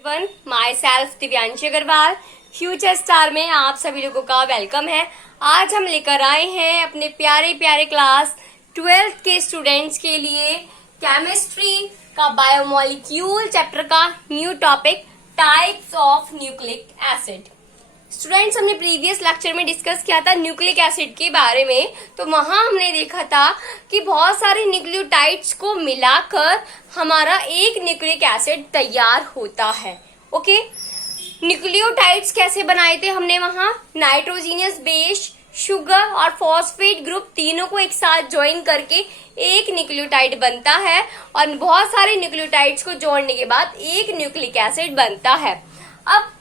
My self Divyanshi Agarwal future star में आप सभी लोगों का वेलकम है। आज हम लेकर आए हैं अपने प्यारे प्यारे क्लास 12th के स्टूडेंट्स के लिए केमिस्ट्री का बायोमोलिक्यूल चैप्टर का new topic types of nucleic acid. Students, हमने प्रीवियस लेक्चर में डिस्कस किया था न्यूक्लिक एसिड के बारे में। तो वहां हमने देखा था कि बहुत सारे न्यूक्लियोटाइड्स को मिलाकर हमारा एक न्यूक्लिक एसिड तैयार होता है। ओके, न्यूक्लियोटाइड्स कैसे बनाए थे हमने वहां? नाइट्रोजीनियस बेस, शुगर और फॉस्फेट ग्रुप तीनों को एक साथ ज्वाइन करके एक न्यूक्लियोटाइड बनता है और बहुत सारे न्यूक्लियोटाइड्स को जोड़ने के बाद एक न्यूक्लिक एसिड बनता है। अब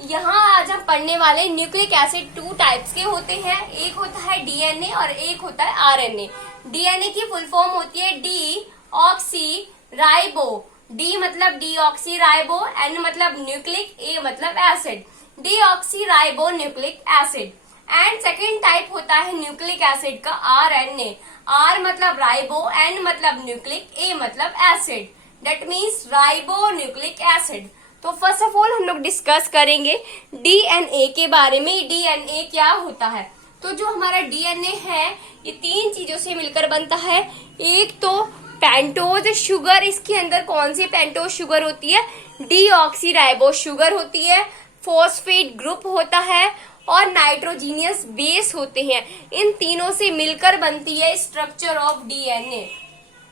यहाँ आज हम पढ़ने वाले न्यूक्लिक एसिड टू टाइप्स के होते हैं। एक होता है डीएनए और एक होता है आरएनए। डीएनए की फुल फॉर्म होती है डी ऑक्सी राइबो। डी मतलब डी ऑक्सी राइबो, एन मतलब न्यूक्लिक, ए मतलब acid, D oxy ribo nucleic acid. And second type होता है न्यूक्लिक एसिड का आरएनए। आर मतलब राइबो, एन मतलब न्यूक्लिक, ए मतलब acid, that means ribo nucleic acid. तो फर्स्ट ऑफ ऑल हम लोग डिस्कस करेंगे डीएनए के बारे में। डीएनए क्या होता है? तो जो हमारा डीएनए है ये तीन चीजों से मिलकर बनता है। एक तो पेंटोज शुगर, इसके अंदर कौन सी पेंटोज शुगर होती है? डीऑक्सीराइबोस शुगर होती है, फॉस्फेट ग्रुप होता है और नाइट्रोजीनियस बेस होते हैं। इन तीनों से मिलकर बनती है स्ट्रक्चर ऑफ डीएनए।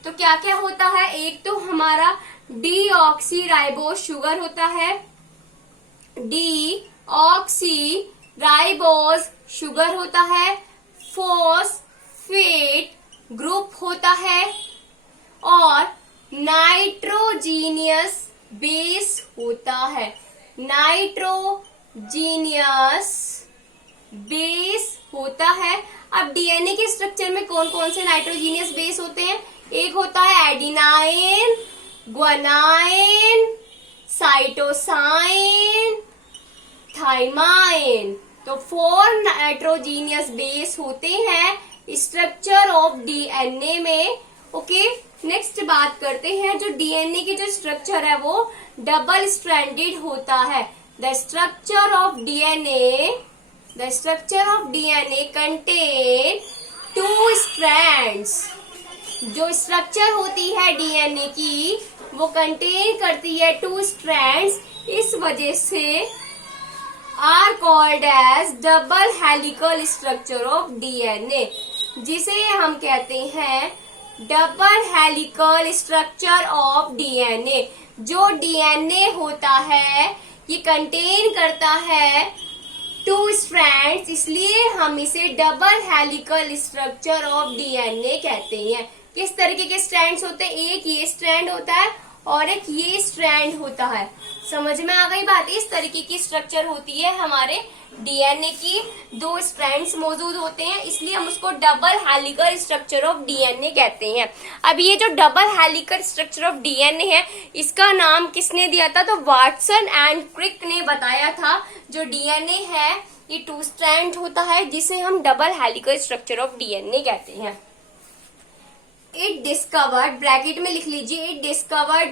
तो क्या क्या होता है? एक तो हमारा डीऑक्सीराइबोस शुगर होता है, डीऑक्सीराइबोस शुगर होता है, फॉस्फेट ग्रुप होता है और नाइट्रोजीनियस बेस होता है। नाइट्रोजीनियस बेस होता है। अब डीएनए के स्ट्रक्चर में कौन कौन से नाइट्रोजीनियस बेस होते हैं? एक होता है एडिनाइन, ग्वानाइन, साइटोसाइन, थाइमाइन। तो 4 नाइट्रोजीनियस बेस होते हैं स्ट्रक्चर ऑफ डीएनए में। ओके, नेक्स्ट बात करते हैं। जो डीएनए की जो स्ट्रक्चर है वो डबल स्ट्रैंडेड होता है। The structure of DNA contain 2 strands. जो स्ट्रक्चर होती है डीएनए की वो कंटेन करती है 2 स्ट्रैंड्स। इस वजह से are called as double helical structure of DNA, जिसे हम कहते हैं double helical structure of DNA. जो डीएनए होता है ये कंटेन करता है 2 स्ट्रैंड्स, इसलिए हम इसे double helical structure of DNA कहते हैं। किस तरीके के स्ट्रैंड्स होते हैं? एक ये स्ट्रैंड होता है और एक ये स्ट्रैंड होता है। समझ में आ गई बात? इस तरीके की स्ट्रक्चर होती है हमारे डीएनए की। 2 स्ट्रैंड्स मौजूद होते हैं, इसलिए हम उसको double helical structure of DNA कहते हैं। अब ये जो double helical structure of DNA है इसका नाम किसने दिया था? तो वाटसन एंड क्रिक ने बताया था। जो डीएनए है ये 2 स्ट्रैंड होता है जिसे हम double helical structure of DNA कहते हैं। इट डिस्कवर्ड, ब्रैकेट में लिख लीजिए, it discovered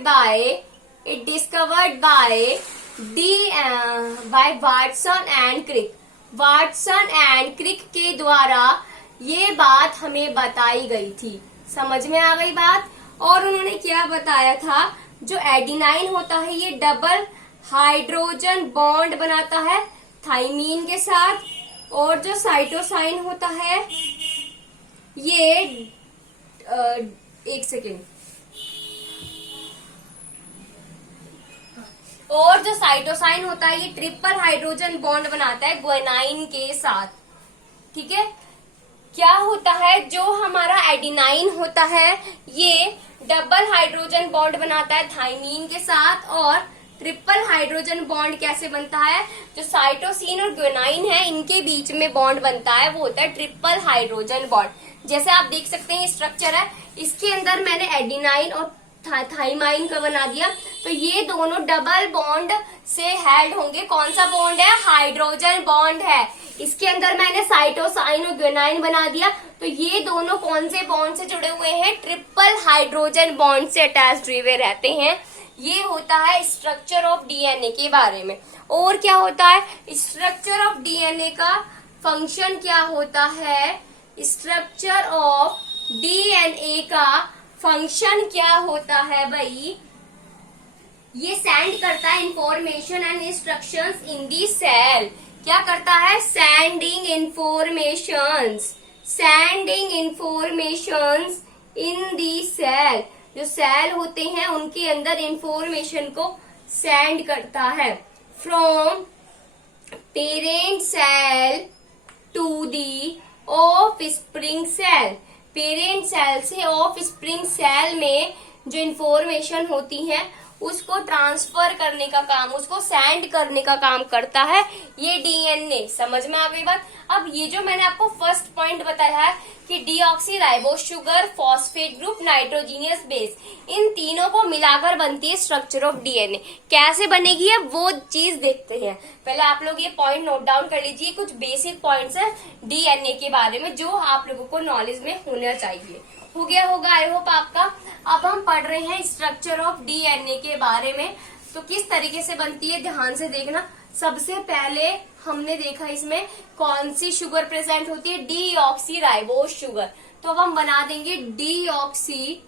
by Watson and Crick. Watson and Crick के द्वारा ये बात हमें बताई गई थी। समझ में आ गई बात? और उन्होंने क्या बताया था? जो एडिनाइन होता है ये डबल हाइड्रोजन बॉन्ड बनाता है थाइमीन के साथ, और जो साइटोसाइन होता है ये एक सेकेंड, और जो साइटोसाइन होता है ये ट्रिपल हाइड्रोजन बॉन्ड बनाता है ग्वानाइन के साथ। ठीक है, क्या होता है? जो हमारा एडिनाइन होता है ये डबल हाइड्रोजन बॉन्ड बनाता है थाइमीन के साथ, और ट्रिपल हाइड्रोजन बॉन्ड कैसे बनता है? जो साइटोसिन और ग्वानाइन है इनके बीच में बॉन्ड बनता है वो होता है ट्रिपल हाइड्रोजन बॉन्ड। जैसे आप देख सकते हैं स्ट्रक्चर है, इसके अंदर मैंने एडिनाइन और थाइमाइन का बना दिया। तो ये दोनों डबल बॉन्ड से हेल्ड होंगे। कौन सा बॉन्ड है? हाइड्रोजन बॉन्ड है। इसके अंदर मैंने साइटोसाइन और ग्वानाइन बना दिया। तो ये दोनों कौन से बॉन्ड से जुड़े हुए हैं? ट्रिपल हाइड्रोजन बॉन्ड से अटैच हुए रहते हैं। ये होता है स्ट्रक्चर ऑफ डीएनए के बारे में। और क्या होता है, स्ट्रक्चर ऑफ डीएनए का फंक्शन क्या होता है, स्ट्रक्चर ऑफ डीएनए का फंक्शन क्या होता है भाई, ये सेंड करता है information and instructions in the cell. क्या करता है, sending informations in the cell. जो सेल होते हैं उनके अंदर इंफॉर्मेशन को सेंड करता है from parent cell to the offspring cell. Parent cell से ऑफ स्प्रिंग सेल में जो इंफॉर्मेशन होती है उसको ट्रांसफर करने का काम, उसको सेंड करने का काम करता है ये डीएनए। समझ में आ गई बात। अब ये जो मैंने आपको फर्स्ट पॉइंट बताया है कि deoxyribose sugar, phosphate group, nitrogenous base, इन तीनों को मिलाकर बनती है स्ट्रक्चर ऑफ डीएनए। कैसे बनेगी है वो चीज देखते हैं। पहले आप लोग ये पॉइंट नोट डाउन कर लीजिए, कुछ बेसिक पॉइंट्स है डीएनए के बारे में जो आप लोगों को नॉलेज में होना चाहिए। हो गया होगा आई होप आपका। अब हम पढ़ रहे हैं स्ट्रक्चर ऑफ डीएनए के बारे में। तो किस तरीके से बनती है ध्यान से देखना। सबसे पहले हमने देखा इसमें कौन सी शुगर प्रेजेंट होती है, डीऑक्सीराइबोस शुगर। तो अब हम बना देंगे डीऑक्सीराइबोस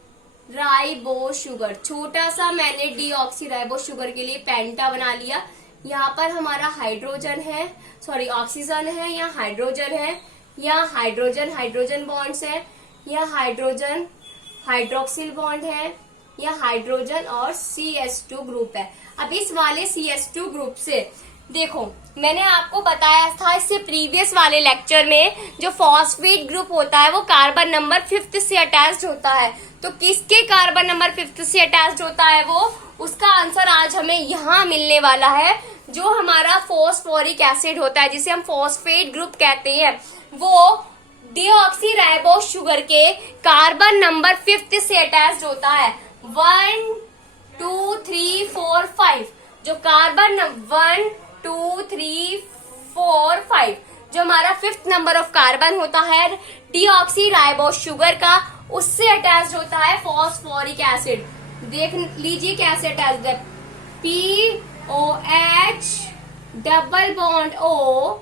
शुगर। छोटा सा मैंने डीऑक्सीराइबोस शुगर के लिए पेंटा बना लिया। यहाँ पर हमारा हाइड्रोजन है, सॉरी ऑक्सीजन है, यहाँ हाइड्रोजन है, यहाँ हाइड्रोजन हाइड्रोजन बॉन्ड्स है, यह हाइड्रोजन हाइड्रोक्सिल बॉन्ड है, यह हाइड्रोजन और CH2 ग्रुप है। अब इस वाले CH2 ग्रुप से देखो मैंने आपको बताया था इससे प्रीवियस वाले लेक्चर में जो फॉस्फेट ग्रुप होता है वो कार्बन नंबर 5 से अटैच्ड होता है। तो किसके कार्बन नंबर 5 से अटैच्ड होता है वो, उसका आंसर आज हमें यहाँ मिलने वाला है। जो हमारा फॉस्फोरिक एसिड होता है जिसे हम फॉस्फेट ग्रुप कहते हैं वो डीऑक्सीराइबोस शुगर के कार्बन नंबर 5 से अटैच्ड होता है। 1 2 3 4 5 जो कार्बन 1 2 3 4 5 जो हमारा 5th नंबर ऑफ कार्बन होता है डीऑक्सीराइबोस शुगर का, उससे अटैच्ड होता है फॉस्फोरिक एसिड। देख लीजिए कैसे अटैच्ड है, POH double bond O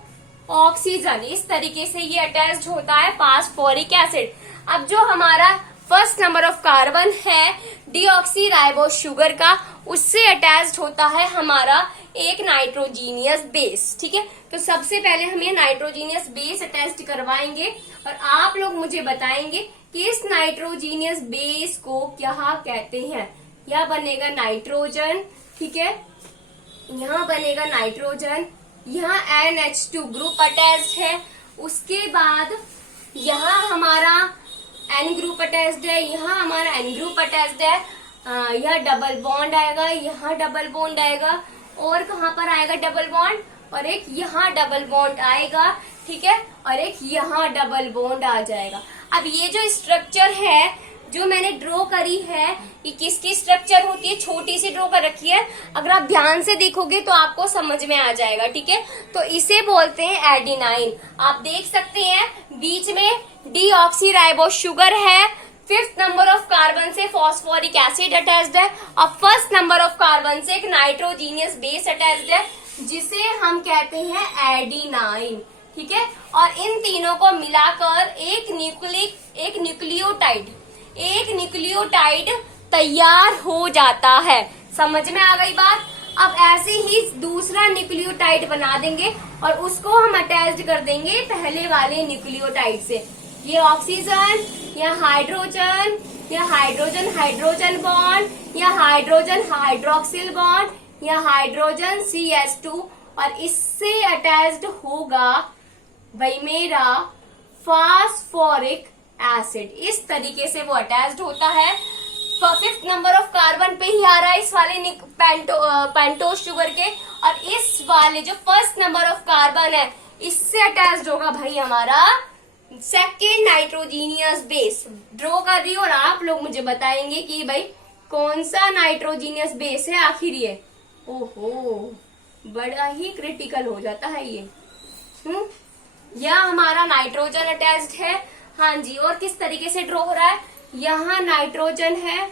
oxygen. इस तरीके से ये अटैच्ड होता है फॉस्फोरिक एसिड। अब जो हमारा फर्स्ट नंबर ऑफ कार्बन है डीऑक्सीराइबोस शुगर का, उससे अटैच्ड होता है हमारा एक नाइट्रोजीनियस बेस। ठीक है, तो सबसे पहले हम ये नाइट्रोजीनियस बेस अटैच्ड करवाएंगे और आप लोग मुझे बताएंगे कि इस नाइट्रोजीनियस बेस को क्या कहते हैं। यह बनेगा नाइट्रोजन, ठीक है, यहाँ बनेगा नाइट्रोजन, यहाँ NH2 ग्रुप अटैच्ड है। उसके बाद यहाँ हमारा N ग्रुप अटैच्ड है, यहाँ हमारा N ग्रुप अटैच्ड है। यह डबल बॉन्ड आएगा, यहाँ डबल बॉन्ड आएगा, और कहाँ पर आएगा डबल बॉन्ड, और एक यहाँ डबल बॉन्ड आएगा, ठीक है, और एक यहाँ डबल बॉन्ड आ जाएगा। अब ये जो स्ट्रक्चर है जो मैंने ड्रॉ करी है ये किसकी स्ट्रक्चर होती है, छोटी सी ड्रॉ कर रखी है। अगर आप ध्यान से देखोगे तो आपको समझ में आ जाएगा। ठीक है, तो इसे बोलते हैं एडिनाइन। आप देख सकते हैं बीच में डीऑक्सीराइबोस शुगर है, 5th नंबर ऑफ कार्बन से फॉस्फोरिक एसिड अटैच्ड है, और 1st नंबर ऑफ कार्बन से एक नाइट्रोजीनियस बेस अटैच्ड है जिसे हम कहते हैं एडिनाइन। ठीक है, और इन तीनों को मिलाकर एक न्यूक्लियोटाइड तैयार हो जाता है। समझ में आ गई बात। अब ऐसे ही दूसरा न्यूक्लियोटाइड बना देंगे और उसको हम अटैच कर देंगे पहले वाले न्यूक्लियोटाइड से। ये ऑक्सीजन, या हाइड्रोजन, या हाइड्रोजन हाइड्रोजन बॉन्ड, या हाइड्रोजन हाइड्रोक्सिल बॉन्ड, या हाइड्रोजन CH2, और इससे अटैच्ड होगा भाई मेरा फास्फोरिक एसिड। इस तरीके से वो अटैच्ड होता है। 5th नंबर ऑफ कार्बन पे ही आ रहा है इस वाले पेंटोस शुगर के, और इस वाले जो 1st नंबर ऑफ कार्बन है इससे अटैच्ड होगा भाई हमारा 2nd नाइट्रोजीनियस बेस। ड्रॉ कर रही हूँ और आप लोग मुझे बताएंगे कि भाई कौन सा नाइट्रोजीनियस बेस है आखिर ये। ओहो, बड़ा ही क्रिटिकल हो जाता है ये। यह हमारा नाइट्रोजन अटैच्ड है। हाँ जी, और किस तरीके से ड्रॉ हो रहा है, यहाँ नाइट्रोजन है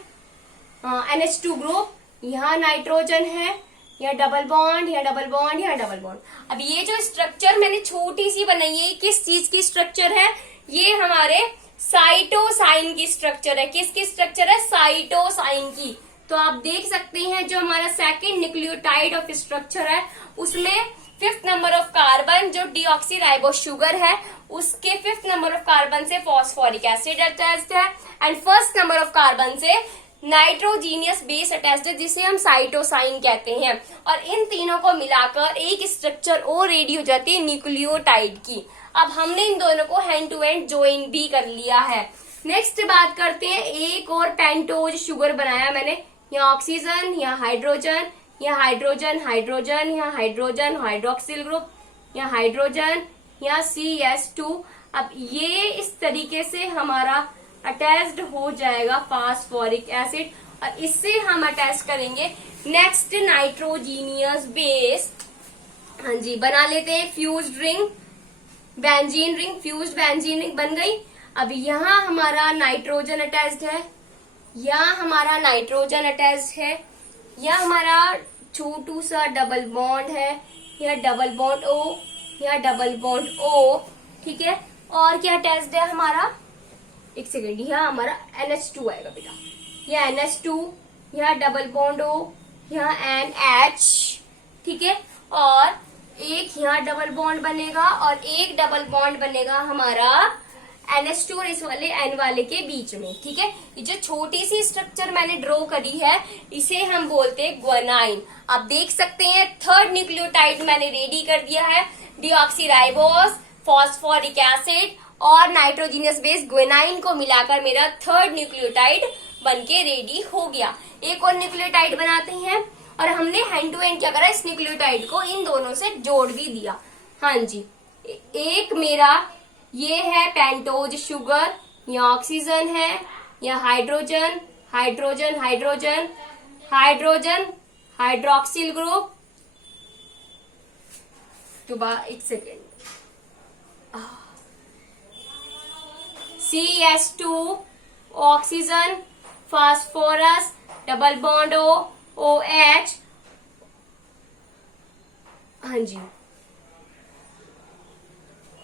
NH2 ग्रुप, यहाँ नाइट्रोजन है, यहाँ डबल बॉन्ड, यहाँ डबल बॉन्ड, यहाँ डबल बॉन्ड। अब ये जो स्ट्रक्चर मैंने छोटी सी बनाई है, किस चीज की स्ट्रक्चर है? ये हमारे साइटोसाइन की स्ट्रक्चर है। किसकी स्ट्रक्चर है? साइटोसाइन की। तो आप देख सकते हैं जो हमारा सेकेंड न्यूक्लियोटाइड ऑफ स्ट्रक्चर है उसमें 5th नंबर ऑफ कार्बन जो डीऑक्सीराइबोस शुगर है उसके 5th नंबर ऑफ कार्बन से फॉस्फोरिक एसिड अटैच्ड है and 1st number of carbon से नाइट्रोजीनियस बेस अटैच्ड है जिसे हम साइटोसाइन कहते हैं। और इन तीनों को मिलाकर एक स्ट्रक्चर और रेडी हो जाती है न्यूक्लियोटाइड की। अब हमने इन दोनों को हैंड टू हैंड ज्वाइन भी कर लिया है। नेक्स्ट बात करते हैं, एक और पेंटोज शुगर बनाया मैंने। यहाँ ऑक्सीजन, यहाँ हाइड्रोजन, यहाँ हाइड्रोजन, हाइड्रोजन, यहाँ हाइड्रोजन, हाइड्रोक्सिल ग्रुप, यहाँ हाइड्रोजन, यहाँ CH2। अब ये इस तरीके से हमारा अटैच्ड हो जाएगा फास्फोरिक एसिड और इससे हम अटैच करेंगे नेक्स्ट नाइट्रोजीनियस बेस। हाँ जी, बना लेते हैं fused ring, benzene ring, fused benzene ring बन गई। अब यहाँ हमारा नाइट्रोजन अटैच्ड है, यहाँ हमारा नाइट्रोजन अटैच्ड है, यह हमारा छोटू सा डबल बॉन्ड है, यह डबल बॉन्ड O, यह डबल बॉन्ड O, ठीक है। और क्या अटैच्ड है हमारा? एक सेकेंड, यहाँ हमारा NH2 आएगा बेटा, यह NH2, यह डबल बॉन्ड O, यह NH, ठीक है। और एक यहाँ डबल बॉन्ड बनेगा और एक डबल बॉन्ड बनेगा हमारा NH2 और इस वाले N वाले के बीच में, ठीक है। ये जो छोटी सी स्ट्रक्चर मैंने ड्रॉ करी है इसे हम बोलते हैं ग्वानाइन। आप देख सकते हैं 3rd न्यूक्लियोटाइड मैंने रेडी कर दिया है, डीऑक्सीराइबोस, फॉस्फोरिक एसिड और नाइट्रोजीनियस बेस ग्वानाइन को मिलाकर मेरा 3rd न्यूक्लियोटाइड बनके रेडी हो गया। एक और न्यूक्लियोटाइड बनाते हैं और हमने हैंड टू हैंड क्या करा, इस न्यूक्लियोटाइड को इन दोनों से जोड़ भी दिया। हाँ जी, एक मेरा ये है पेंटोज शुगर, यहाँ ऑक्सीजन है, यहाँ hydrogen, hydrogen, hydrogen, hydrogen, hydroxyl group, तो एक second, CH2, oxygen, phosphorus, double bond O, OH। हाँ जी,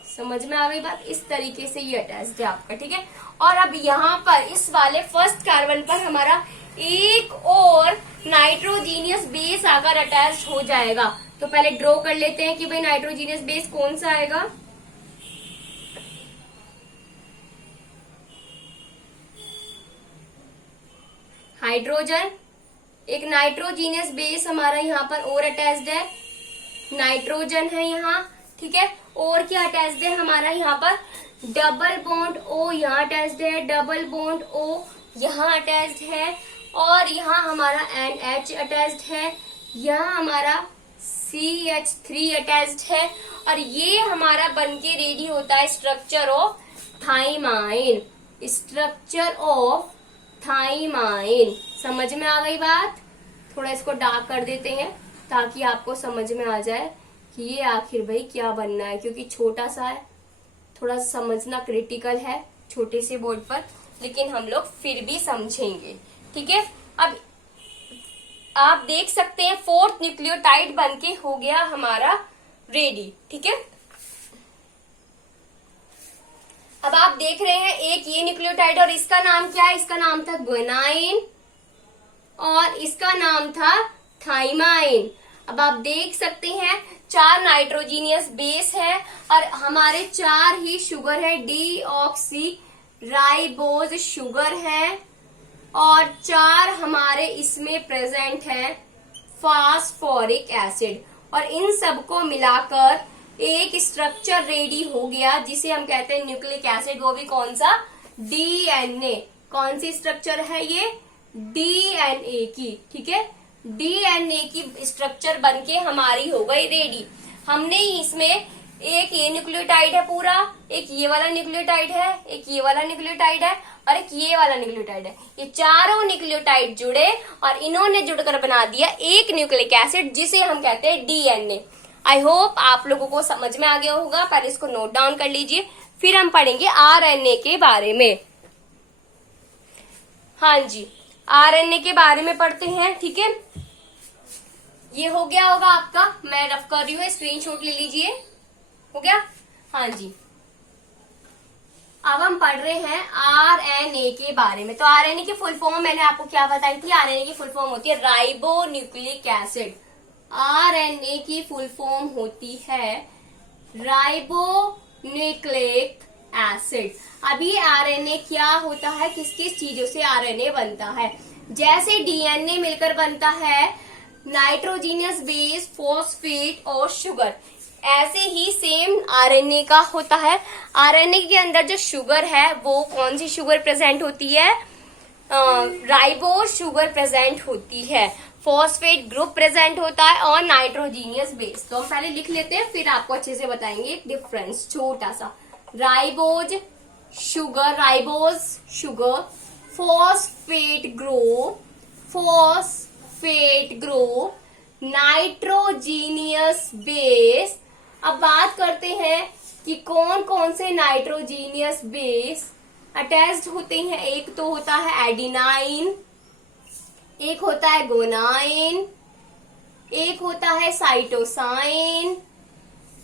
समझ में आ गई बात? इस तरीके से ये अटैच्ड है आपका, ठीक है। और अब यहाँ पर इस वाले 1st कार्बन पर हमारा एक और नाइट्रोजीनियस बेस आकर अटैच हो जाएगा। तो पहले ड्रॉ कर लेते हैं कि भाई नाइट्रोजीनियस बेस कौन सा आएगा। हाइड्रोजन, एक नाइट्रोजीनियस बेस हमारा यहाँ पर और अटैच्ड है, नाइट्रोजन है यहाँ, ठीक है। और क्या अटैच्ड है हमारा यहाँ पर? डबल बॉन्ड O यहाँ अटैच्ड है, डबल बॉन्ड O यहाँ अटैच्ड है और यहाँ हमारा NH अटैच्ड है, यहाँ हमारा CH3 अटैच्ड है और ये हमारा बनके रेडी होता है structure of thymine. Structure of thymine, समझ में आ गई बात? थोड़ा इसको डार्क कर देते हैं ताकि आपको समझ में आ जाए कि ये आखिर भाई क्या बनना है, क्योंकि छोटा सा है, थोड़ा समझना क्रिटिकल है छोटे से बोर्ड पर, लेकिन हम लोग फिर भी समझेंगे, ठीक है। अब आप देख सकते हैं 4th न्यूक्लियोटाइड बनके हो गया हमारा रेडी, ठीक है। अब आप देख रहे हैं एक ये न्यूक्लियोटाइड और इसका नाम क्या है? इसका नाम था ग्वानाइन और इसका नाम था थाइमाइन। अब आप देख सकते हैं 4 नाइट्रोजीनियस बेस है और हमारे 4 ही शुगर है, डीऑक्सीराइबोस शुगर है और 4 हमारे इसमें प्रेजेंट है फास्फोरिक एसिड और इन सबको मिलाकर एक स्ट्रक्चर रेडी हो गया जिसे हम कहते हैं न्यूक्लिक एसिड। वो भी कौन सा? DNA। कौन सी स्ट्रक्चर है ये? DNA की, ठीक है। DNA की स्ट्रक्चर बनके हमारी हो गई रेडी। हमने इसमें एक ये न्यूक्लियोटाइड है पूरा, एक ये वाला न्यूक्लियोटाइड है, एक ये वाला न्यूक्लियोटाइड है और एक ये वाला न्यूक्लियोटाइड है। ये चारों न्यूक्लियोटाइड जुड़े और इन्होंने जुड़कर बना दिया एक न्यूक्लिक एसिड जिसे हम कहते हैं DNA। आई होप आप लोगों को समझ में आ गया होगा, पर इसको नोट डाउन कर लीजिए, फिर हम पढ़ेंगे RNA के बारे में। हाँ जी, आरएनए के बारे में पढ़ते हैं, ठीक है। ये हो गया होगा आपका, मैं रफ कर रही हूँ, स्क्रीनशॉट ले लीजिए। हो गया, हाँ जी। अब हम पढ़ रहे हैं आरएनए के बारे में। तो आरएनए की फुल फॉर्म मैंने आपको क्या बताई थी, आरएनए की फुल फॉर्म होती है राइबो न्यूक्लिक एसिड। आरएनए की फुल फॉर्म होती है राइबो न्यूक्लिक एसिड। अब ये आरएनए क्या होता है, किस किस चीजों से आरएनए बनता है। जैसे डीएनए मिलकर बनता है नाइट्रोजीनियस बेस, फॉस्फेट और शुगर, ऐसे ही सेम आरएनए का होता है। आरएनए के अंदर जो शुगर है वो कौन सी शुगर प्रेजेंट होती है, राइबो शुगर प्रेजेंट होती है, फॉस्फेट ग्रुप प्रेजेंट होता है और नाइट्रोजीनियस बेस। तो हम पहले लिख लेते हैं, फिर आपको अच्छे से बताएंगे डिफरेंस छोटा सा। Ribose sugar, ribose sugar, phosphate group, nitrogenous base. अब बात करते हैं कि कौन कौन से नाइट्रोजीनियस बेस अटैच्ड होते हैं। एक तो होता है एडिनाइन, एक होता है गोनाइन, एक होता है साइटोसाइन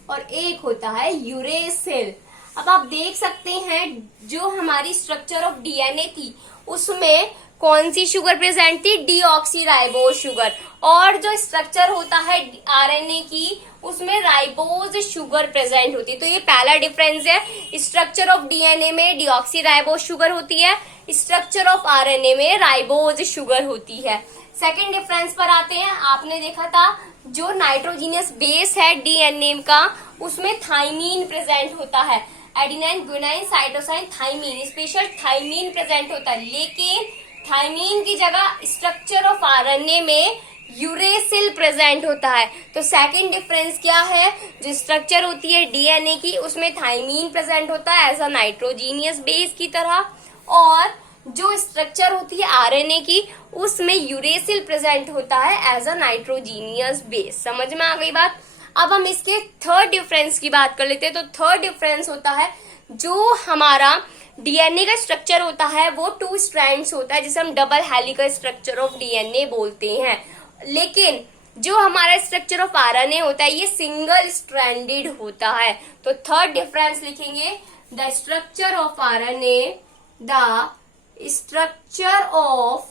और एक होता है यूरेसिल। अब आप देख सकते हैं जो हमारी स्ट्रक्चर ऑफ डीएनए थी उसमें कौन सी शुगर प्रेजेंट थी, डीऑक्सीराइबोज शुगर। और जो स्ट्रक्चर होता है आरएनए की उसमें राइबोज शुगर प्रेजेंट होती है। तो ये पहला डिफरेंस है, स्ट्रक्चर ऑफ डीएनए में डीऑक्सीराइबोज शुगर होती है, स्ट्रक्चर ऑफ आरएनए में राइबोज शुगर होती है। सेकेंड डिफरेंस पर आते हैं। आपने देखा था जो नाइट्रोजीनियस बेस है डीएनए का उसमें थाइमीन प्रेजेंट होता है, adenine, guanine, cytosine, thymine, special thymine present होता है। लेकिन थाइमीन की जगह स्ट्रक्चर ऑफ आरएनए में यूरेसिल प्रेजेंट होता है। तो सेकंड डिफरेंस क्या है, जो स्ट्रक्चर होती है डीएनए की उसमें थाइमीन प्रेजेंट होता है एज अ नाइट्रोजीनियस बेस की तरह, और जो स्ट्रक्चर होती है आरएनए की उसमें यूरेसिल प्रेजेंट होता है एज अ नाइट्रोजीनियस बेस। समझ में आ गई बात। अब हम इसके थर्ड डिफरेंस की बात कर लेते हैं। तो थर्ड डिफरेंस होता है जो हमारा डीएनए का स्ट्रक्चर होता है वो 2 स्ट्रैंड्स होता है, जिसे हम double helical structure of DNA बोलते हैं। लेकिन जो हमारा स्ट्रक्चर ऑफ आरएनए होता है ये सिंगल स्ट्रैंडेड होता है। तो थर्ड डिफरेंस लिखेंगे, the structure of RNA, the structure of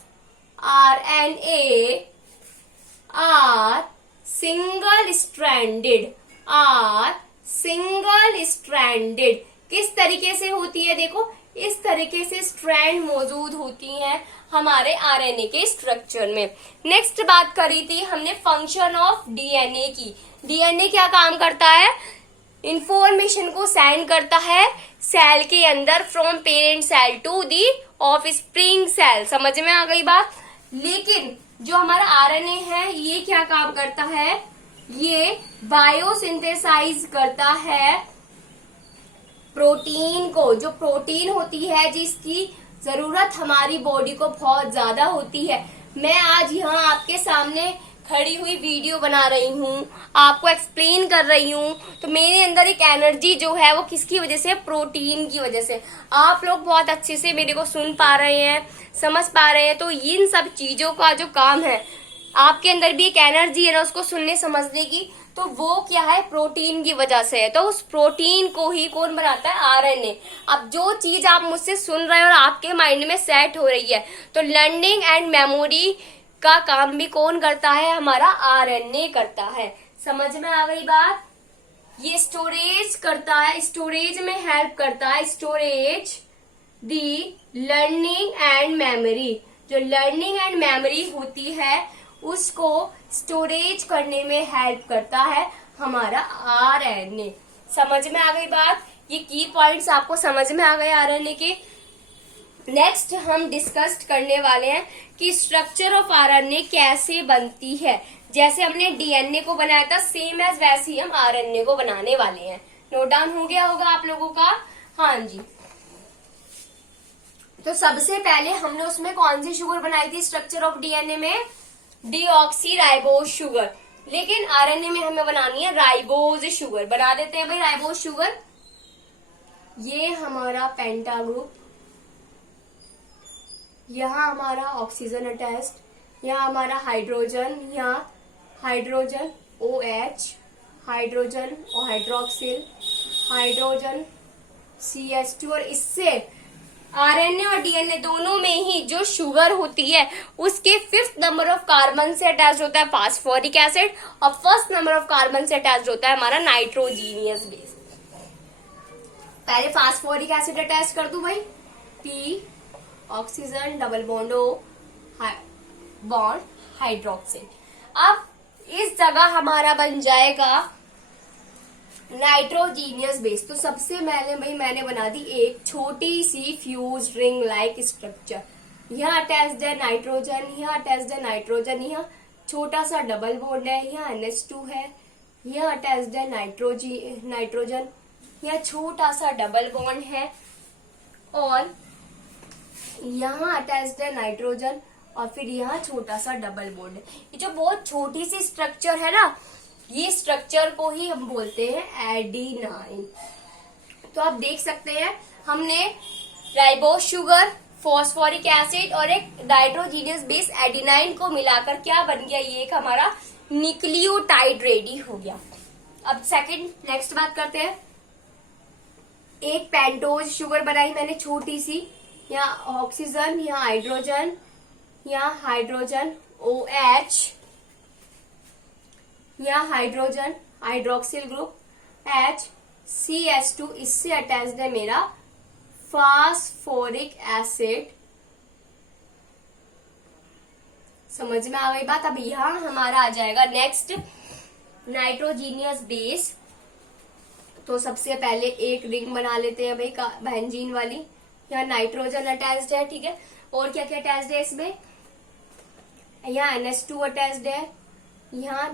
RNA are single stranded. किस तरीके से होती है, देखो इस तरीके से स्ट्रैंड मौजूद होती हैं हमारे आरएनए के स्ट्रक्चर में। नेक्स्ट बात करी थी हमने फंक्शन ऑफ डीएनए की। डीएनए क्या काम करता है, इंफॉर्मेशन को सेंड करता है सेल के अंदर from parent cell to the offspring cell. समझ में आ गई बात। लेकिन जो हमारा आरएनए है ये क्या काम करता है, ये बायोसिंथेसाइज करता है प्रोटीन को। जो प्रोटीन होती है जिसकी जरूरत हमारी बॉडी को बहुत ज्यादा होती है। मैं आज यहाँ आपके सामने खड़ी हुई वीडियो बना रही हूँ, आपको एक्सप्लेन कर रही हूँ, तो मेरे अंदर एक एनर्जी जो है वो किसकी वजह से, प्रोटीन की वजह से। आप लोग बहुत अच्छे से मेरे को सुन पा रहे हैं, समझ पा रहे हैं। तो इन सब चीजों का जो काम है, आपके अंदर भी एक एनर्जी है ना उसको सुनने समझने की, तो वो क्या है, प्रोटीन की वजह से है। तो उस प्रोटीन को ही कौन बनाता है, आरएनए। अब जो चीज आप मुझसे सुन रहे हैं और आपके माइंड में सेट हो रही है, तो लर्निंग एंड मेमोरी का काम भी कौन करता है, हमारा आरएनए करता है। समझ में आ गई बात। ये स्टोरेज करता है, स्टोरेज में हेल्प करता है, storage the learning and memory. जो लर्निंग एंड मेमोरी होती है उसको स्टोरेज करने में हेल्प करता है हमारा आरएनए। समझ में आ गई बात। ये की पॉइंट्स आपको समझ में आ गए आरएनए के। नेक्स्ट हम डिस्कस करने वाले हैं कि स्ट्रक्चर ऑफ आरएनए कैसे बनती है। जैसे हमने डीएनए को बनाया था सेम एज वैसे ही हम आरएनए को बनाने वाले हैं। नोट डाउन हो गया होगा आप लोगों का। हाँ जी। तो सबसे पहले हमने उसमें कौन सी शुगर बनाई थी स्ट्रक्चर ऑफ डीएनए में, डीऑक्सीराइबोज शुगर। लेकिन आरएनए में हमें बनानी है राइबोज शुगर। बना देते हैं भाई राइबोज शुगर। ये हमारा पेंटा ग्रुप, यहाँ हमारा ऑक्सीजन अटैच्ड, यहाँ हमारा हाइड्रोजन, यहाँ हाइड्रोजन OH, हाइड्रोजन और हाइड्रोक्सिल, हाइड्रोजन CH2, और इससे आरएनए और डीएनए दोनों में ही जो शुगर होती है उसके 5th नंबर ऑफ कार्बन से अटैच होता है फास्फोरिक एसिड, और 1st नंबर ऑफ कार्बन से अटैच होता है हमारा नाइट्रोजीनियस बेस। पहले फास्फोरिक एसिड अटैच कर दूं भाई, P, oxygen, double bond O, bond hydroxyl. अब इस जगह हमारा बन जाएगा नाइट्रोजीनियस बेस। तो सबसे पहले भाई मैंने बना दी एक छोटी सी फ्यूज रिंग लाइक स्ट्रक्चर। यहाँ अटैच्ड है नाइट्रोजन, यहाँ अटैच्ड है नाइट्रोजन, यहाँ छोटा सा डबल बॉन्ड है, यहाँ NH2 है, यहाँ अटैच्ड है नाइट्रोजन, यहाँ छोटा सा डबल बॉन्ड है, और यहाँ अटैच्ड है नाइट्रोजन, और फिर यहाँ छोटा सा डबल बॉन्ड है। ये जो बहुत छोटी सी स्ट्रक्चर है ना, ये स्ट्रक्चर को ही हम बोलते हैं एडिनाइन। तो आप देख सकते हैं हमने राइबोस शुगर, फॉस्फोरिक एसिड और एक नाइट्रोजीनियस बेस एडिनाइन को मिलाकर क्या बन गया, ये एक हमारा न्यूक्लियोटाइड रेडी हो गया। अब नेक्स्ट बात करते हैं। एक पेंटोज शुगर बनाई मैंने छोटी सी, यहाँ ऑक्सीजन, यहाँ हाइड्रोजन, यहाँ हाइड्रोजन OH, यहाँ hydrogen hydroxyl group H, CH2, इससे अटैच्ड है मेरा फास्फोरिक एसिड। समझ में आ गई बात। अब यहाँ हमारा आ जाएगा नेक्स्ट नाइट्रोजीनियस बेस। तो सबसे पहले एक रिंग बना लेते हैं भाई बेंजीन वाली। यहाँ नाइट्रोजन अटैच्ड है, ठीक है। और क्या क्या अटैच्ड है इसमें, यहाँ NH2 अटैच्ड है, यहाँ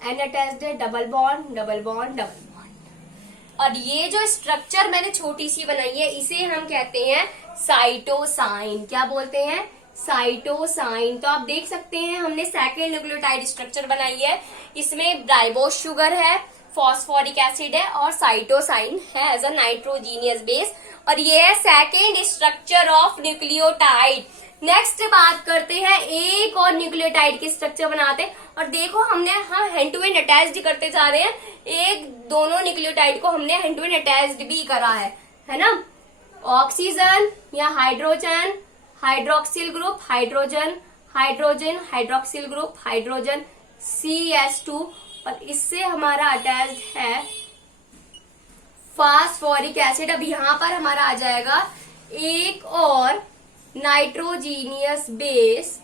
N अटैच्ड है, double bond double bond double bond. और ये जो स्ट्रक्चर मैंने छोटी सी बनाई है इसे हम कहते हैं साइटोसाइन। क्या बोलते हैं, साइटोसाइन। तो आप देख सकते हैं हमने सेकेंड न्यूक्लियोटाइड स्ट्रक्चर बनाई है। इसमें राइबोस शुगर है, फॉस्फोरिक एसिड है और साइटोसाइन है एज अ नाइट्रोजीनियस बेस। और ये है second structure of nucleotide. Next बात करते हैं एक और न्यूक्लियोटाइड के स्ट्रक्चर बनाते हैं। और देखो हमने हैंड टू हैंड अटैच्ड करते जा रहे हैं। दोनों न्यूक्लियोटाइड को हमने हैंड टू हैंड अटैच्ड भी करा है ना। ऑक्सीजन या hydrogen hydroxyl group, hydrogen hydrogen hydroxyl group, hydrogen CH2, और इससे हमारा अटैच्ड है फास्फोरिक एसिड। अब यहाँ पर हमारा आ जाएगा एक और नाइट्रोजीनियस बेस,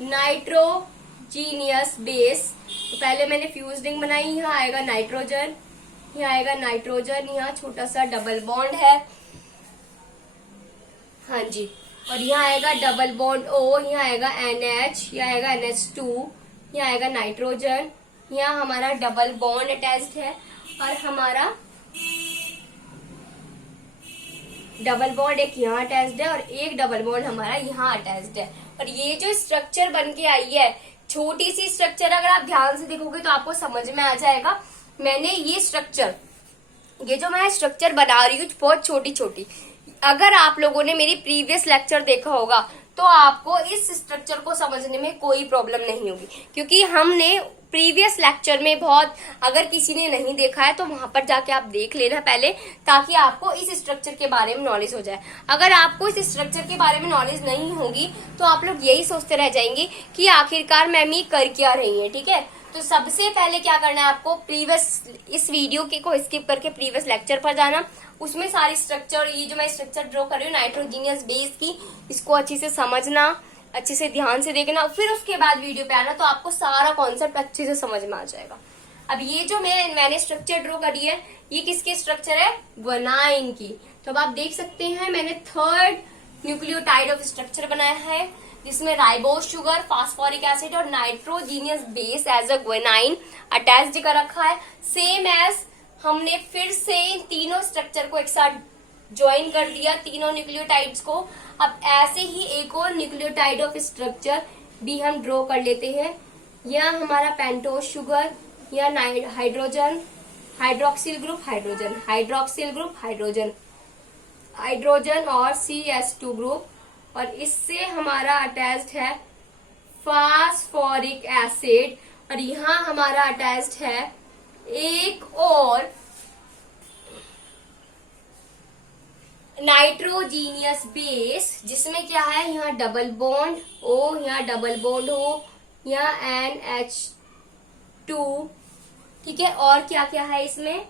नाइट्रोजीनियस बेस। तो पहले मैंने फ्यूज रिंग बनाई, यहाँ आएगा नाइट्रोजन, यहाँ आएगा नाइट्रोजन, यहाँ छोटा सा डबल बॉन्ड है, हाँ जी। और यहाँ आएगा डबल बॉन्ड O, यहाँ आएगा NH, यहाँ आएगा NH2, यहाँ आएगा नाइट्रोजन, यहाँ हमारा डबल बॉन्ड अटैच्ड है, और हमारा डबल बॉन्ड एक यहाँ अटैच्ड है और एक डबल बॉन्ड हमारा यहाँ अटैच्ड है। और ये जो स्ट्रक्चर बन के आई है, छोटी सी स्ट्रक्चर, अगर आप ध्यान से देखोगे तो आपको समझ में आ जाएगा। मैंने ये स्ट्रक्चर, ये जो मैं स्ट्रक्चर बना रही हूँ बहुत छोटी छोटी, अगर आप लोगों ने मेरी प्रीवियस लेक्चर देखा होगा तो आपको इस स्ट्रक्चर को समझने में कोई प्रॉब्लम नहीं होगी, क्योंकि हमने प्रीवियस लेक्चर में बहुत, अगर किसी ने नहीं देखा है तो वहां पर जाके आप देख लेना पहले, ताकि आपको इस स्ट्रक्चर के बारे में नॉलेज हो जाए। अगर आपको इस स्ट्रक्चर के बारे में नॉलेज नहीं होगी तो आप लोग यही सोचते रह जाएंगे कि आखिरकार मैम ये कर क्या रही है, ठीक है। तो सबसे पहले क्या करना है आपको, प्रीवियस इस वीडियो के को स्किप करके प्रीवियस लेक्चर पर जाना, उसमें सारी स्ट्रक्चर, ये जो मैं स्ट्रक्चर ड्रॉ कर रही हूँ नाइट्रोजीनियस बेस की, इसको अच्छे से समझना, अच्छे से ध्यान से देखना, फिर उसके बाद वीडियो पे आना, तो आपको सारा कॉन्सेप्ट अच्छे से समझ में आ जाएगा। अब ये जो मैंने स्ट्रक्चर ड्रॉ करी है, ये किसकी स्ट्रक्चर है, ग्वानाइन की। तो अब आप देख सकते हैं मैंने थर्ड न्यूक्लियोटाइड ऑफ स्ट्रक्चर बनाया है, जिसमें राइबोस शुगर, फास्फोरिक एसिड और nitrogenous base as a guanine attached कर रखा है। सेम एज हमने फिर से तीनों स्ट्रक्चर को एक साथ ज्वाइन कर दिया, तीनों न्यूक्लियोटाइड्स को। अब ऐसे ही एक और न्यूक्लियोटाइड ऑफ स्ट्रक्चर भी हम ड्रॉ कर लेते हैं। यह हमारा पेंटोज शुगर, या hydrogen hydroxyl group, hydrogen hydroxyl group, hydrogen hydrogen और CH2 ग्रुप, और इससे हमारा अटैच्ड है फास्फोरिक एसिड, और यहाँ हमारा अटैच्ड है एक और नाइट्रोजीनियस बेस, जिसमें क्या है, यहाँ डबल बॉन्ड O, यहाँ डबल बॉन्ड O, यहाँ NH2, ठीक है। और क्या क्या है इसमें,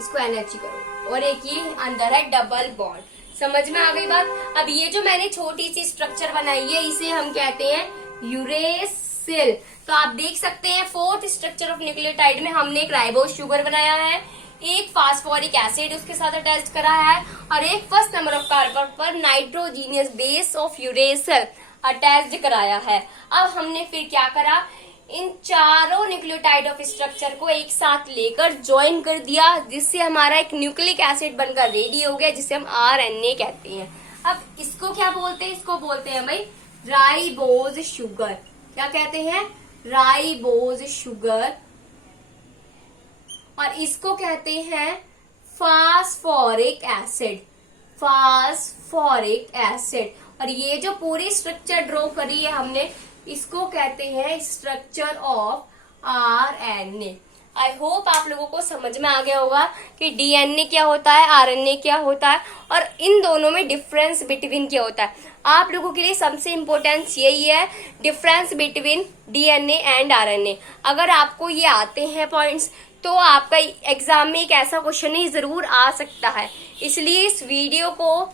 इसको एनर्जी करो, और एक ये अंदर है डबल बॉन्ड। समझ में आ गई बात। अब ये जो मैंने छोटी सी स्ट्रक्चर बनाई है इसे हम कहते हैं यूरेसिल। तो आप देख सकते हैं फोर्थ स्ट्रक्चर ऑफ न्यूक्लियोटाइड में हमने एक राइबोस शुगर बनाया है, एक फास्फोरिक एसिड उसके साथ अटैच करा है, और एक फर्स्ट नंबर ऑफ कार्बन पर nitrogenous base of uracil attach कराया है। अब हमने फिर क्या करा, इन चारों न्यूक्लियोटाइड ऑफ स्ट्रक्चर को एक साथ लेकर ज्वाइन कर दिया, जिससे हमारा एक न्यूक्लिक एसिड बनकर रेडी हो गया, जिसे हम RNA कहते हैं। अब इसको क्या बोलते हैं, इसको बोलते हैं भाई राइबोज शुगर। क्या कहते हैं, राइबोज शुगर। और इसको कहते हैं फास्फोरिक एसिड, फास्फोरिक एसिड। और ये जो पूरी स्ट्रक्चर ड्रॉ करी है हमने, इसको कहते हैं structure of RNA। I hope आप लोगों को समझ में आ गया होगा कि DNA क्या होता है, RNA क्या होता है, और इन दोनों में डिफरेंस बिटवीन क्या होता है। आप लोगों के लिए सबसे इम्पोर्टेंस यही है, difference between DNA and RNA। अगर आपको ये आते हैं पॉइंट्स, तो आपका एग्जाम में एक ऐसा क्वेश्चन ही जरूर आ सकता है। इसलिए इस वीडियो को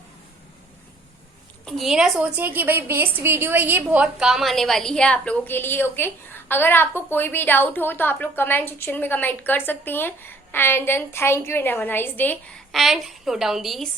ये ना सोचे कि भाई वेस्ट वीडियो है, ये बहुत काम आने वाली है आप लोगों के लिए। ओके, अगर आपको कोई भी डाउट हो तो आप लोग कमेंट सेक्शन में कमेंट कर सकते हैं। And then thank you and have a nice day and note down these.